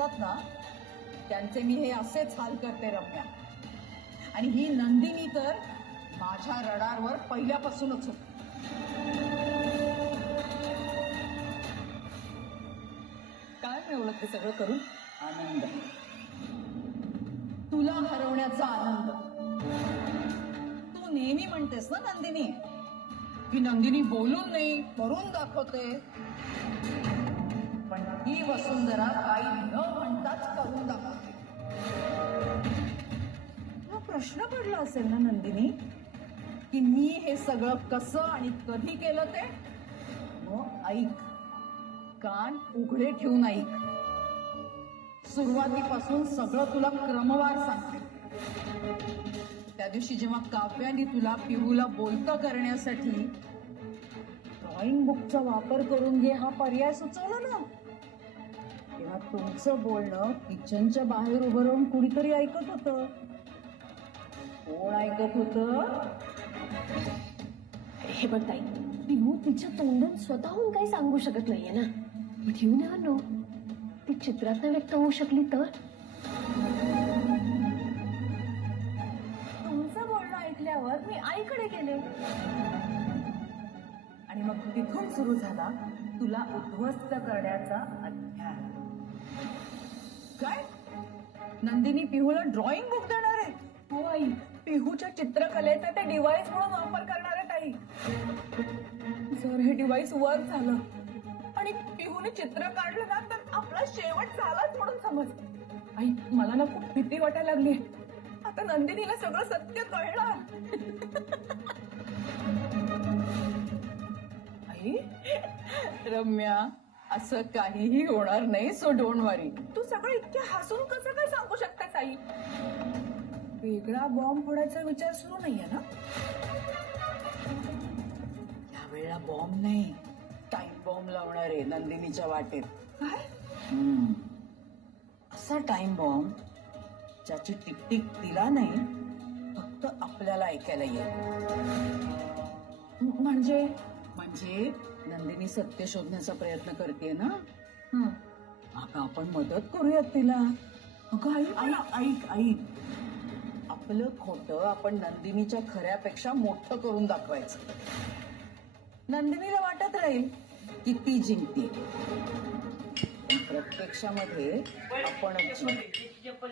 असतात ना त्यांचे मी हे असेच हाल करते रम्या. आणि ही नंदिनी तर माझ्या रडारवर पहिल्यापासूनच होती. काय मिळवलं ते सगळं करून? आनंद. तुला हरवण्याचा आनंद. तू नेहमी म्हणतेस ना नंदिनी की नंदिनी बोलून नाही करून दाखवते, पण ही वसुंधरा काही न म्हणताच करून दाखवते. तुला प्रश्न पडला असेल ना नंदिनी की मी हे सगळं कसं आणि कधी केलं ते? मग ऐक, कान उघडे ठेवून ऐक. सुरुवातीपासून सगळं तुला क्रमवार सांगते. त्या दिवशी जेव्हा काव्याने तुला पिहूला बोलतं करण्यासाठी ड्रॉइंग बुकचा वापर करून घे हा पर्याय सुचवला ना, तेव्हा तुमचं बोलणं किचनच्या बाहेर उभं राहून कुणीतरी ऐकत होतं. कोण ऐकत होतं? हे बघ ताई, पिहू तिच्या तोंडून स्वतःहून काही सांगू शकत नाहीये ना. बट यू नेव्हर नो, ती चित्रात व्यक्त होऊ शकली तर. तुमचं बोलणं ऐकल्यावर मी आईकडे गेले आणि मग तिथून सुरू झाला तुला उद्ध्वस्त करण्याचा अध्याय. काय? नंदिनी पिहूला ड्रॉइंग बुक देणार आहे? हो आई, पिहूच्या चित्रकलेचा ते डिव्हाइस म्हणून वापर करणार आहे ताई. जर हे डिव्हाइस वर्क झालं आणि पिहूने चित्र काढलं ना तर आपला शेवट झालाच म्हणून समज. आई, मला ना खूप भीती वाटायला लागली. आता नंदिनीला सगळं सत्य कळलं. आई, रम्या असं काहीही होणार नाही, सो डोंट वरी. तू सगळं इतक्या हसून कसं काय सांगू शकतेस आई? वेगळा बॉम्ब फोडायचा विचार सुरू नाहीये ना? यावेळेला बॉम्ब नाही, टाइम बॉम्ब लावणार आहे नंदिनीच्या वाटेत. काय? असा टाइम बॉम्ब ज्याची टिकटिक तिला नाही फक्त आपल्याला ऐकायला येईल. म्हणजे म्हणजे नंदिनी सत्य शोधण्याचा प्रयत्न करते ना, आता आपण मदत करूयात तिला. अगं ऐक ऐक, आपलं खोटं आपण नंदिनीच्या खऱ्यापेक्षा मोठं करून दाखवायचं. नंदिनीला वाटत राहील की ती जिंकते, पण प्रत्यक्षामध्ये आपणच जिंकतो.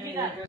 तुला